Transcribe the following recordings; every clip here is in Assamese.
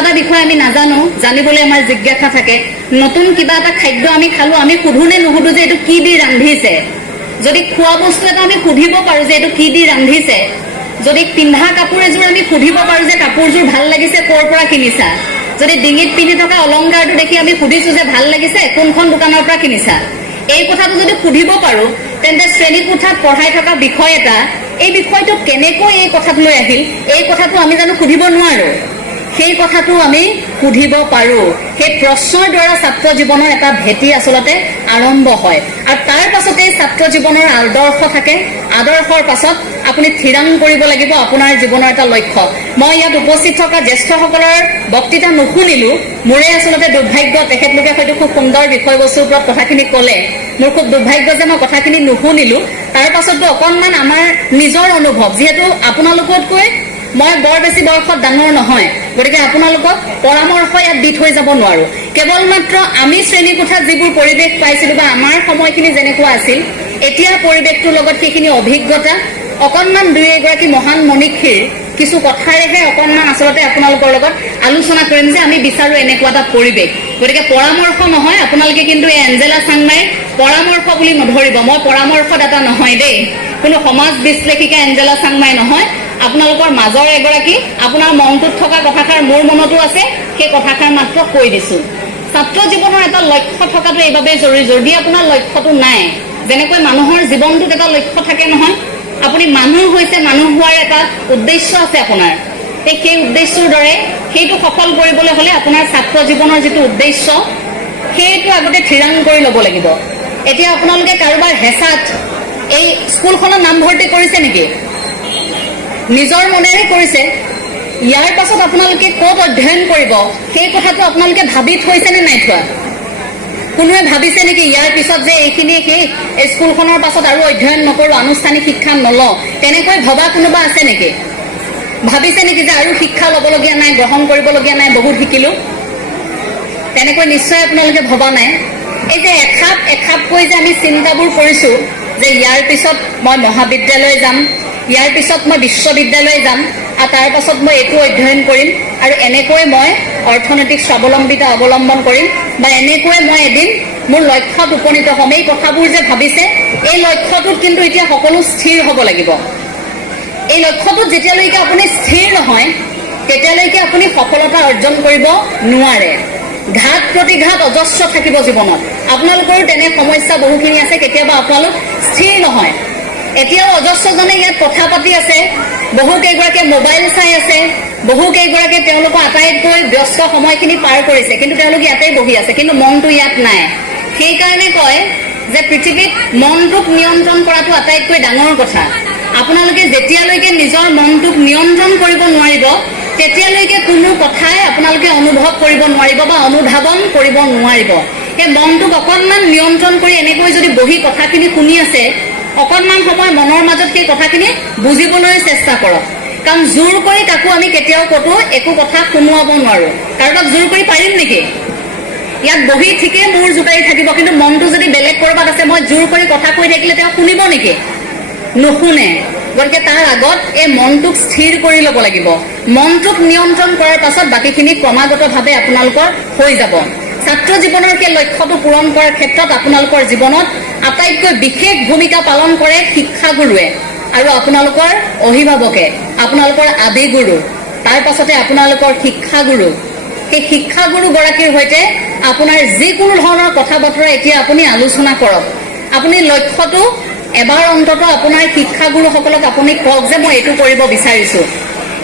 এটা বিষয় আমি নাজানো, জানিবলৈ আমাৰ জিজ্ঞাসা থাকে। নতুন কিবা এটা খাদ্য আমি খালো, আমি সুধো নে নুসুধো যে এইটো কি দি ৰান্ধিছে? যদি খোৱা বস্তু এটা আমি সুধিব পাৰো যে এইটো কি দি ৰান্ধিছে, যদি পিন্ধা কাপোৰ এযোৰ আমি সুধিব পাৰো যে কাপোৰযোৰ ভাল লাগিছে ক'ৰ পৰা কিনিছা, যদি ডিঙিত পিন্ধি থকা অলংকাৰটো দেখি আমি সুধিছো যে ভাল লাগিছে কোনখন দোকানৰ পৰা কিনিছা, এই কথাটো যদি সুধিব পাৰো, তেন্তে শ্ৰেণীকোঠাত পঢ়াই থকা বিষয় এটা, এই বিষয়টো কেনেকৈ এই কথাটোলৈ আহিল, এই কথাটো আমি জানো সুধিব নোৱাৰো? সেই কথাটো আমি সুধিব পাৰো। সেই প্ৰশ্নৰ দ্বাৰা ছাত্ৰ জীৱনৰ এটা ভেটি আচলতে আৰম্ভ হয়। আৰু তাৰ পাছতে ছাত্ৰ জীৱনৰ আদৰ্শ থাকে। আদৰ্শৰ পাছত আপুনি থিৰাং কৰিব লাগিব আপোনাৰ জীৱনৰ এটা লক্ষ্য। মই ইয়াত উপস্থিত থকা জ্যেষ্ঠসকলৰ বক্তৃতা নুশুনিলো, মোৰে আচলতে দুৰ্ভাগ্য। তেখেতলোকে হয়তো খুব সুন্দৰ বিষয়বস্তুৰ ওপৰত কথাখিনি ক'লে, মোৰ খুব দুৰ্ভাগ্য যে মই কথাখিনি নুশুনিলো। তাৰ পাছতো অকণমান আমাৰ নিজৰ অনুভৱ, যিহেতু আপোনালোকতকৈ মই বৰ বেছি বয়সত ডাঙৰ নহয়, গতিকে আপোনালোকক পৰামৰ্শ ইয়াত দি থৈ যাব নোৱাৰো। কেৱল মাত্ৰ আমি শ্ৰেণীকোঠাত যিবোৰ পৰিৱেশ পাইছিলো বা আমাৰ সময়খিনি যেনেকুৱা আছিল, এতিয়া পৰিৱেশটোৰ লগত সেইখিনি অভিজ্ঞতা অকণমান দুই এগৰাকী মহান মনীষীৰ কিছু কথাৰেহে অকণমান আচলতে আপোনালোকৰ লগত আলোচনা কৰিম যে আমি বিচাৰো এনেকুৱা এটা পৰিৱেশ। গতিকে পৰামৰ্শ নহয়, আপোনালোকে কিন্তু এই এঞ্জেলা চাংমাইৰ পৰামৰ্শ বুলি নধৰিব। মই পৰামৰ্শদাতা নহয় দেই, কোনো সমাজ বিশ্লেষিকা এঞ্জেলা চাংমাই নহয়। আপোনালোকৰ মাজৰ এগৰাকী, আপোনাৰ মনটোত থকা কথাষাৰ মোৰ মনতো আছে, সেই কথাষাৰ মাত্ৰ কৈ দিছো। ছাত্ৰ জীৱনৰ এটা লক্ষ্য থকাটো এইবাবে জৰুৰী। যদি আপোনাৰ লক্ষ্যটো নাই, যেনেকৈ মানুহৰ জীৱনটোত এটা লক্ষ্য থাকে নহয়, আপুনি মানুহ হৈছে, মানুহ হোৱাৰ এটা উদ্দেশ্য আছে আপোনাৰ, সেই উদ্দেশ্যৰ দৰে সেইটো সফল কৰিবলৈ হলে আপোনাৰ ছাত্ৰ জীৱনৰ যিটো উদ্দেশ্য, সেইটো আগতে থিৰাং কৰি ল'ব লাগিব। এতিয়া আপোনালোকে কাৰোবাৰ হেঁচাত এই স্কুলখনত নামভৰ্তি কৰিছে নেকি? নিজৰ মনেৰে কৰিছে। ইয়াৰ পাছত আপোনালোকে ক'ত অধ্যয়ন কৰিব, সেই কথাটো আপোনালোকে ভাবি থৈছে নে নাই থোৱা? কোনোৱে ভাবিছে নেকি ইয়াৰ পিছত যে এইখিনি সেই স্কুলখনৰ পাছত আৰু অধ্যয়ন নকৰো, আনুষ্ঠানিক শিক্ষা নলওঁ, তেনেকৈ ভবা কোনোবা আছে নেকি? ভাবিছে নেকি যে আৰু শিক্ষা ল'বলগীয়া নাই, গ্ৰহণ কৰিবলগীয়া নাই, বহুত শিকিলো? তেনেকৈ নিশ্চয় আপোনালোকে ভবা নাই। এই যে এখাপ এখাপকৈ যে আমি চিন্তাবোৰ কৰিছো যে ইয়াৰ পিছত মই মহাবিদ্যালয় যাম, ইয়াৰ পিছত মই বিশ্ববিদ্যালয় যাম, আৰু তাৰ পাছত মই এইটো অধ্যয়ন কৰিম, আৰু এনেকৈ মই অৰ্থনৈতিক স্বাৱলম্বিতা অৱলম্বন কৰিম, বা এনেকৈ মই এদিন মোৰ লক্ষ্যত উপনীত হ'ম, এই কথাবোৰ যে ভাবিছে, এই লক্ষ্যটোত কিন্তু এতিয়া সকলো স্থিৰ হ'ব লাগিব। এই লক্ষ্যটোত যেতিয়ালৈকে আপুনি স্থিৰ নহয়, তেতিয়ালৈকে আপুনি সফলতা অৰ্জন কৰিব নোৱাৰে। ঘাত প্ৰতিঘাত অজস্ৰ থাকিব জীৱনত। আপোনালোকৰো তেনে সমস্যা বহুখিনি আছে, কেতিয়াবা আপোনালোক স্থিৰ নহয়। এতিয়াও অজস্ৰজনে ইয়াত কথা পাতি আছে, বহু কেইগৰাকীয়ে মোবাইল চাই আছে, বহু কেইগৰাকীয়ে তেওঁলোকৰ আটাইতকৈ ব্যস্ত সময়খিনি পাৰ কৰিছে, কিন্তু তেওঁলোক ইয়াতেই বহি আছে, কিন্তু মনটো ইয়াত নাই। সেইকাৰণে কয় যে পৃথিৱীত মনটোক নিয়ন্ত্ৰণ কৰাটো আটাইতকৈ ডাঙৰ কথা। আপোনালোকে যেতিয়ালৈকে নিজৰ মনটোক নিয়ন্ত্ৰণ কৰিব নোৱাৰিব, তেতিয়ালৈকে কোনো কথাই আপোনালোকে অনুভৱ কৰিব নোৱাৰিব বা অনুধাৱন কৰিব নোৱাৰিব। সেই মনটোক অকণমান নিয়ন্ত্ৰণ কৰি এনেকৈ যদি বহি কথাখিনি শুনি আছে, অকণমান সময় মনৰ মাজত সেই কথাখিনি বুজিবলৈ চেষ্টা কৰক। কাৰণ জোৰ কৰি কাকো আমি কেতিয়াও ক'তো একো কথা শুনোৱাব নোৱাৰো। কাৰোবাক জোৰ কৰি পাৰিম নেকি? ইয়াত বহি ঠিকেই মূৰ জোকাৰি থাকিব, কিন্তু মনটো যদি বেলেগ ক'ৰবাত আছে, মই জোৰ কৰি কথা কৈ থাকিলে তেওঁ শুনিব নেকি? নুশুনে। গতিকে তাৰ আগত এই মনটোক স্থিৰ কৰি ল'ব লাগিব। মনটোক নিয়ন্ত্ৰণ কৰাৰ পাছত বাকীখিনি ক্ৰমাগতভাৱে আপোনালোকৰ হৈ যাব। ছাত্ৰ জীৱনৰ সেই লক্ষ্যটো পূৰণ কৰাৰ ক্ষেত্ৰত আপোনালোকৰ জীৱনত আটাইতকৈ বিশেষ ভূমিকা পালন কৰে শিক্ষাগুৰুৱে আৰু আপোনালোকৰ অভিভাৱকে, আপোনালোকৰ আদিগুৰু, তাৰ পাছতে আপোনালোকৰ শিক্ষাগুৰু। সেই শিক্ষাগুৰুগৰাকীৰ সৈতে আপোনাৰ যিকোনো ধৰণৰ কথা বতৰা এতিয়া আপুনি আলোচনা কৰক। আপুনি লক্ষ্যটো এবাৰ অন্তত আপোনাৰ শিক্ষাগুৰুসকলক আপুনি কওক যে মই এইটো কৰিব বিচাৰিছো।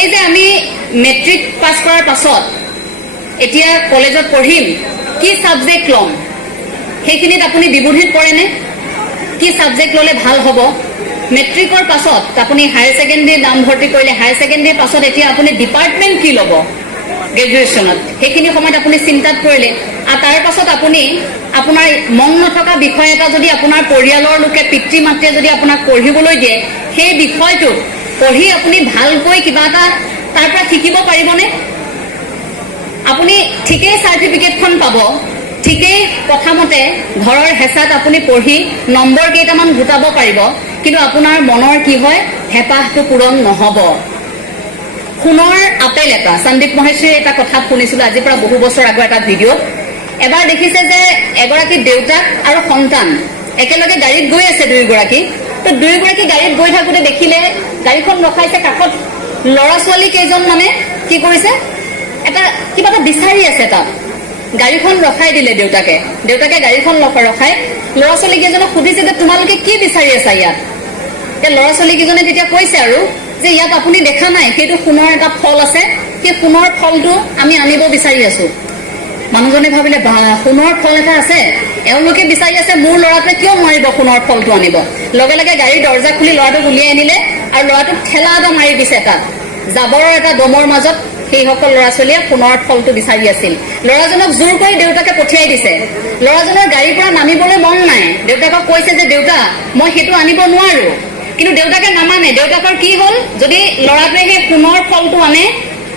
এই যে আমি মেট্ৰিক পাছ কৰাৰ পাছত এতিয়া কলেজত পঢ়িম, কি ছাবজেক্ট ল'ম, সেইখিনিত আপুনি বিবোধিত পৰেনে? কি ছাবজেক্ট ল'লে ভাল হ'ব? মেট্ৰিকৰ পাছত আপুনি হায়াৰ ছেকেণ্ডেৰী নামভৰ্তি কৰিলে, হায়াৰ ছেকেণ্ডেৰীৰ পাছত এতিয়া আপুনি ডিপাৰ্টমেণ্ট কি ল'ব গ্ৰেজুৱেশ্যনত, সেইখিনি সময়ত আপুনি চিন্তাত পৰিলে। আৰু তাৰ পাছত আপুনি আপোনাৰ মন নথকা বিষয় এটা যদি আপোনাৰ পৰিয়ালৰ লোকে, পিতৃ মাতৃয়ে যদি আপোনাক পঢ়িবলৈ দিয়ে, সেই বিষয়টো পঢ়ি আপুনি ভালকৈ কিবা এটা তাৰ পৰা শিকিব পাৰিবনে? আপুনি ঠিকেই চাৰ্টিফিকেটখন পাব, ঠিকেই কথামতে ঘৰৰ হেঁচাত আপুনি পঢ়ি নম্বৰ কেইটামান গোটাব পাৰিব, কিন্তু আপোনাৰ মনৰ কি হয়, হেঁপাহটো পূৰণ নহ'ব। সোণৰ আপেল এটা সন্দীপ মহেশ্বৰীৰ এটা কথাত শুনিছিলো আজিৰ পৰা বহু বছৰ আগৰ এটা ভিডিঅ'ত এবাৰ দেখিছে যে এগৰাকী দেউতাক আৰু সন্তান একেলগে গাড়ীত গৈ আছে দুয়োগৰাকী তো দুয়োগৰাকী গাড়ীত গৈ থাকোতে দেখিলে গাড়ীখন ৰখাইছে কাষত ল'ৰা ছোৱালী কেইজন মানে কি কৰিছে এটা কিবা এটা বিচাৰি আছে তাত গাড়ীখন ৰখাই দিলে দেউতাকে গাড়ীখন ৰখাই ল'ৰা ছোৱালী কেইজনক সুধিছে যে তোমালোকে কি বিচাৰি আছা ইয়াত ল'ৰা ছোৱালী কেইজনে তেতিয়া কৈছে আৰু যে ইয়াত আপুনি দেখা নাই সেইটো সোণৰ এটা ফল আছে সেই সোণৰ ফলটো আমি আনিব বিচাৰি আছো মানুহজনে ভাবিলে বা সোণৰ ফল এটা আছে এওঁলোকে বিচাৰি আছে মোৰ ল'ৰাটোৱে কিয় নোৱাৰিব সোণৰ ফলটো আনিব লগে লগে গাড়ীৰ দৰ্জা খুলি ল'ৰাটোক উলিয়াই আনিলে আৰু ল'ৰাটোক ঠেলা এটা মাৰি দিছে তাত জাবৰৰ এটা দমৰ মাজত সেইসকল ল'ৰা ছোৱালীয়ে সোণৰ ফলটো বিচাৰি আছিল ল'ৰাজনক জোৰ কৰি দেউতাকে পঠিয়াই দিছে ল'ৰাজনৰ গাড়ীৰ পৰা নামিবলৈ মন নাই দেউতাকক কৈছে যে দেউতা মই সেইটো আনিব নোৱাৰো কিন্তু দেউতাকে নামানে দেউতাকৰ কি হ'ল যদি ল'ৰাটোৱে সেই সোণৰ ফলটো আনে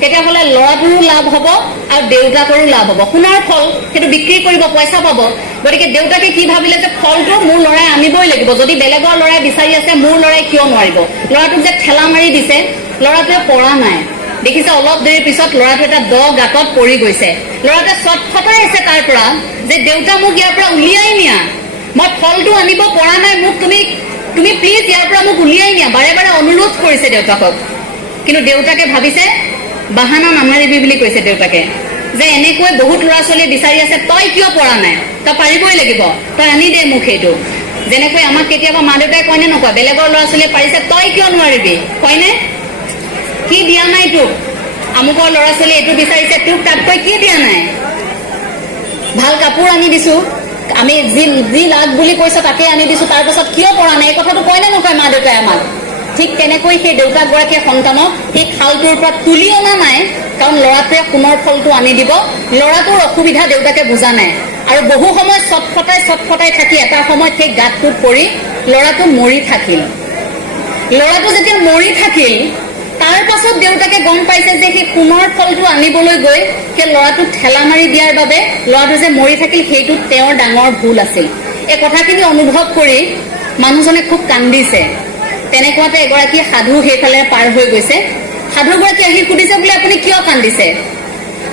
তেতিয়াহ'লে ল'ৰাটোৰো লাভ হ'ব আৰু দেউতাকৰো লাভ হ'ব সোণৰ ফল সেইটো বিক্ৰী কৰিব পইচা পাব গতিকে দেউতাকে কি ভাবিলে যে ফলটো মোৰ ল'ৰাই আনিবই লাগিব যদি বেলেগৰ ল'ৰাই বিচাৰি আছে মোৰ ল'ৰাই কিয় নোৱাৰিব ল'ৰাটোক যে ঠেলা মাৰি দিছে ল'ৰাটোৱে পৰা নাই দেখিছে অলপ দেৰিৰ পিছত ল'ৰাটো এটা দ গাঁতত পৰি গৈছে ল'ৰাটোৱে চটফটাই আছে তাৰ পৰা যে দেউতা মোক ইয়াৰ পৰা উলিয়াই নিয়া মই ফলটো আনিব পৰা নাই মোক তুমি প্লিজ ইয়াৰ পৰা মোক উলিয়াই নিয়া বাৰে বাৰে অনুৰোধ কৰিছে দেউতাকক কিন্তু দেউতাকে ভাবিছে বাহানা নামাৰিবি বুলি কৈছে দেউতাকে যে এনেকৈ বহুত ল'ৰা ছোৱালী বিচাৰি আছে তই কিয় পৰা নাই তই পাৰিবই লাগিব তই আনি দে মোক সেইটো যেনেকৈ আমাক কেতিয়াবা মা দেউতাই কয়নে নকয় বেলেগৰ ল'ৰা ছোৱালীয়ে পাৰিছে তই কিয় নোৱাৰিবি কয়নে কি দিয়া নাই তোক আমুকৰ ল'ৰা ছোৱালী এইটো বিচাৰিছে তোক তাতকৈ কি দিয়া নাই ভাল কাপোৰ আনি দিছো আমি যি লাগ বুলি কৈছে তাকে আনি দিছো তাৰ পাছত কিয় পৰা নাই এই কথাটো কয়নে নকয় মা দেউতাই আমাক ঠিক তেনেকৈ সেই দেউতাকগৰাকীয়ে সন্তানক সেই খালটোৰ পৰা তুলি অনা নাই কাৰণ ল'ৰাটোৱে সোণৰ ফলটো আনি দিব ল'ৰাটোৰ অসুবিধা দেউতাকে বুজা নাই আৰু বহু সময় চটফটাই থাকি এটা সময়ত সেই গাঁতটোত পৰি ল'ৰাটো মৰি থাকিল ল'ৰাটো যেতিয়া মৰি থাকিল তাৰ পাছত দেউতাকে গম পাইছে যে সেই সোণৰ ফলটো আনিবলৈ গৈ সেই ল'ৰাটোক ঠেলা মাৰি দিয়াৰ বাবে ল'ৰাটো যে মৰি থাকিল সেইটো তেওঁৰ ডাঙৰ ভুল আছিল এই কথাখিনি অনুভৱ কৰি মানুহজনে খুব কান্দিছে তেনেকুৱাতে এগৰাকী সাধু সেইফালে পাৰ হৈ গৈছে সাধুগৰাকী আহি সুধিছে বোলে আপুনি কিয় কান্দিছে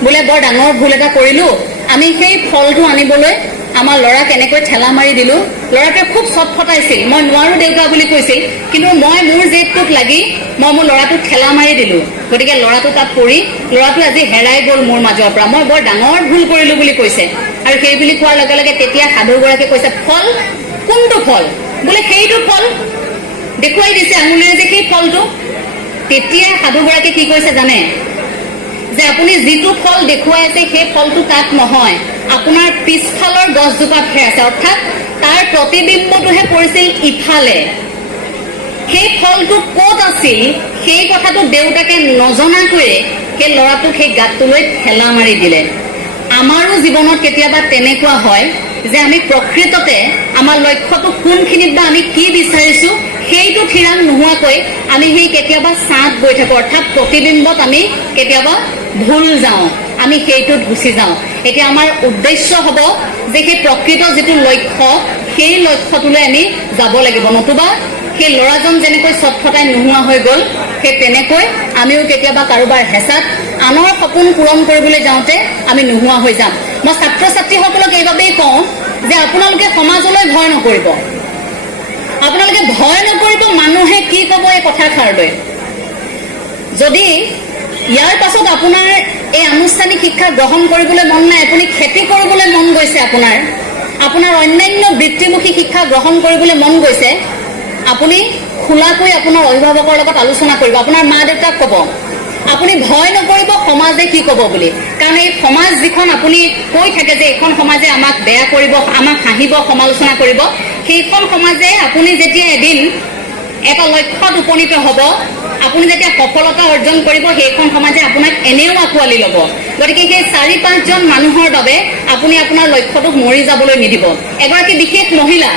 বোলে বৰ ডাঙৰ ভুল এটা কৰিলো আমি সেই ফলটো আনিবলৈ আমাৰ ল'ৰাক এনেকৈ ঠেলা মাৰি দিলো ল'ৰাটোৱে খুব চটফটাইছিল মই নোৱাৰো দেউতা বুলি কৈছিল কিন্তু মই মোৰ জেদটোত লাগি মই মোৰ ল'ৰাটোক ঠেলা মাৰি দিলো গতিকে ল'ৰাটো তাত পৰি ল'ৰাটো আজি হেৰাই গ'ল মোৰ মাজৰ পৰা মই বৰ ডাঙৰ ভুল কৰিলো বুলি কৈছে আৰু সেই বুলি কোৱাৰ লগে লগে তেতিয়া সাধুগৰাকীয়ে কৈছে ফল কোনটো ফল বোলে সেইটো ফল দেখুৱাই দিছে আঙুলিৰে যে সেই ফলটো তেতিয়া সাধুগৰাকীয়ে কি কৈছে জানে যে আপুনি যিটো ফল দেখুৱাই আছে সেই ফলটো তাত নহয় আপোনাৰ পিছফালৰ গছজোপাতহে আছে অৰ্থাৎ তাৰ প্ৰতিবিম্বটোহে পৰিছিল ইফালে সেই ফলটো ক'ত আছিল সেই কথাটো দেউতাকে নজনাকৈয়ে সেই ল'ৰাটোক সেই গাঁতটোলৈ ঠেলা মাৰি দিলে আমাৰো জীৱনত কেতিয়াবা তেনেকুৱা হয় যে আমি প্ৰকৃততে আমাৰ লক্ষ্যটো কোনখিনিত বা আমি কি বিচাৰিছো সেইটো ঠিৰাং নোহোৱাকৈ আমি সেই কেতিয়াবা ছাঁত গৈ থাকো অৰ্থাৎ প্ৰতিবিম্বত আমি কেতিয়াবা ভুল যাওঁ আমি সেইটোত গুচি যাওঁ এতিয়া আমাৰ উদ্দেশ্য হ'ব যে সেই প্ৰকৃত যিটো লক্ষ্য সেই লক্ষ্যটোলৈ আমি যাব লাগিব নতুবা সেই ল'ৰাজন যেনেকৈ চটফটাই নোহোৱা হৈ গ'ল সেই তেনেকৈ আমিও কেতিয়াবা কাৰোবাৰ হেঁচাত আনৰ সপোন পূৰণ কৰিবলৈ যাওঁতে আমি নোহোৱা হৈ যাম মই ছাত্ৰ ছাত্ৰীসকলক এইবাবেই কওঁ যে আপোনালোকে সমাজলৈ ভয় নকৰিব আপোনালোকে ভয় নকৰিব মানুহে কি ক'ব এই কথাষাৰলৈ যদি ইয়াৰ পাছত আপোনাৰ এই আনুষ্ঠানিক শিক্ষা গ্ৰহণ কৰিবলৈ মন নাই আপুনি খেতি কৰিবলৈ মন গৈছে আপোনাৰ অন্যান্য বৃত্তিমুখী শিক্ষা গ্ৰহণ কৰিবলৈ মন গৈছে আপুনি খোলাকৈ আপোনাৰ অভিভাৱকৰ লগত আলোচনা কৰিব আপোনাৰ মা দেউতাক ক'ব আপুনি ভয় নকৰিব সমাজে কি ক'ব বুলি কাৰণ এই সমাজ যিখন আপুনি কৈ থাকে যে এইখন সমাজে আমাক বেয়া কৰিব আমাক হাঁহিব সমালোচনা কৰিব সেইখন সমাজে আপুনি যেতিয়া এদিন এটা লক্ষ্যত উপনীত হ'ব আপুনি যেতিয়া সফলতা অৰ্জন কৰিব সেইখন সমাজে আপোনাক এনেও আঁকোৱালি ল'ব গতিকে সেই 4-5 জন মানুহৰ বাবে আপুনি আপোনাৰ লক্ষ্যটোক মৰি যাবলৈ নিদিব এগৰাকী বিশেষ মহিলা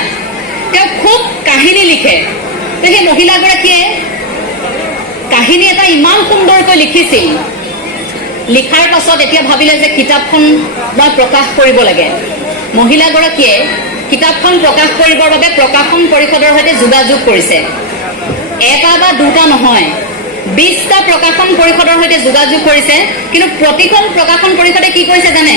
তেওঁ খুব কাহিনী লিখে সেই মহিলাগৰাকীয়ে কাহিনী এটা ইমান সুন্দৰকৈ লিখিছিল লিখাৰ পাছত এতিয়া ভাবিলে যে কিতাপখন মই প্ৰকাশ কৰিব লাগে মহিলাগৰাকীয়ে কিতাপখন প্ৰকাশ কৰিবৰ বাবে প্ৰকাশন পৰিষদৰ সৈতে যোগাযোগ কৰিছে এটা বা দুটা নহয় 20টা প্ৰকাশন পৰিষদৰ সৈতে যোগাযোগ কৰিছে, কিন্তু প্ৰতিখন প্ৰকাশন পৰিষদে কি কৰিছে জানে?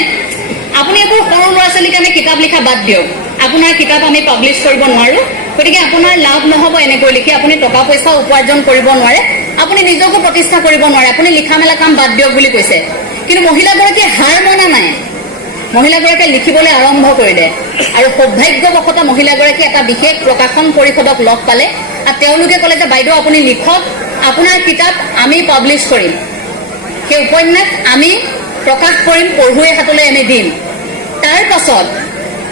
আপুনি এইবোৰ সৰু ল'ৰা ছোৱালীৰ কাৰণে কিতাপ লিখা বাদ দিয়ক, আপোনাৰ কিতাপ আমি পাব্লিছ কৰিব নোৱাৰো, গতিকে আপোনাৰ লাভ নহ'ব এনেকৈ লিখি আপুনি টকা পইচা উপাৰ্জন কৰিব নোৱাৰে, আপুনি নিজকো প্ৰতিষ্ঠা কৰিব নোৱাৰে, আপুনি লিখা মেলা কাম বাদ দিয়ক বুলি কৈছে। কিন্তু মহিলাগৰাকীয়ে হাৰ মনা নাই, মহিলাগৰাকীয়ে লিখিবলৈ আৰম্ভ কৰিলে আৰু সৌভাগ্যবশতঃ মহিলাগৰাকী এটা বিশেষ প্ৰকাশন পৰিষদক লগ পালে আৰু তেওঁলোকে ক'লে যে বাইদেউ আপুনি লিখক, আপোনাৰ কিতাপ আমি পাব্লিছ কৰিম, সেই উপন্যাস আমি প্ৰকাশ কৰিম, পঢ়ুৱৈৰ হাতলৈ আমি দিম। তাৰ পাছত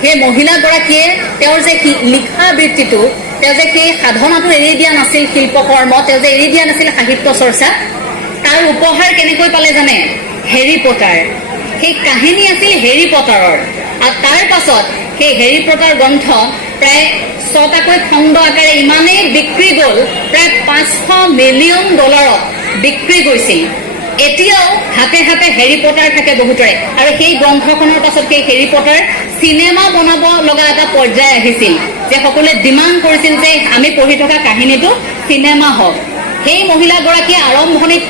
সেই মহিলাগৰাকীয়ে তেওঁৰ যে লিখা বৃত্তিটো, তেওঁ যে সেই সাধনাটো এৰি দিয়া নাছিল, শিল্পকৰ্ম তেওঁ যে এৰি দিয়া নাছিল, সাহিত্য চৰ্চা, তাৰ উপহাৰ কেনেকৈ পালে জানে? হেৰি পটাৰ। সেই কাহিনী আছিল হেৰি পটাৰৰ, আৰু তাৰ পাছত সেই হেৰি পটাৰ গ্ৰন্থ প্ৰায় 6টাকৈ খণ্ড আকাৰে ইমানেই বিক্ৰী গ'ল, প্ৰায় $500 মিলিয়ন বিক্ৰী গৈছিল। এতিয়াও হাতে হাতে হেৰি পটাৰ থাকে বহুতৰে, আৰু সেই গ্ৰন্থখনৰ পাছত সেই হেৰি পটাৰ চিনেমা বনাব লগা এটা পৰ্যায় আহিছিল, যে সকলোৱে ডিমাণ্ড কৰিছিল যে আমি পঢ়ি থকা কাহিনীটো চিনেমা হওক। সেই মহিলাগৰাকীয়ে আৰম্ভণিত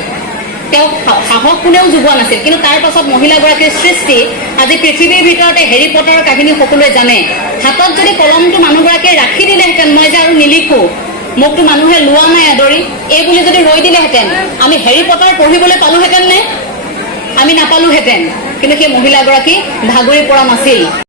তেওঁক সাহস কোনেও যোগোৱা নাছিল, কিন্তু তাৰ পাছত মহিলাগৰাকীৰ সৃষ্টি আজি পৃথিৱীৰ ভিতৰতে হেৰি পটাৰৰ কাহিনী সকলোৱে জানে। হাতত যদি কলমটো মানুহগৰাকীয়ে ৰাখি দিলেহেঁতেন, মই যে আৰু নিলিখো, মোকতো মানুহে লোৱা নাই আদৰি, এই বুলি যদি ৰৈ দিলেহেঁতেন, আমি হেৰি পটাৰ পঢ়িবলৈ পালোহেঁতেন নে? আমি নাপালোহেঁতেন। কিন্তু সেই মহিলাগৰাকী ভাগৰি পৰা নাছিল।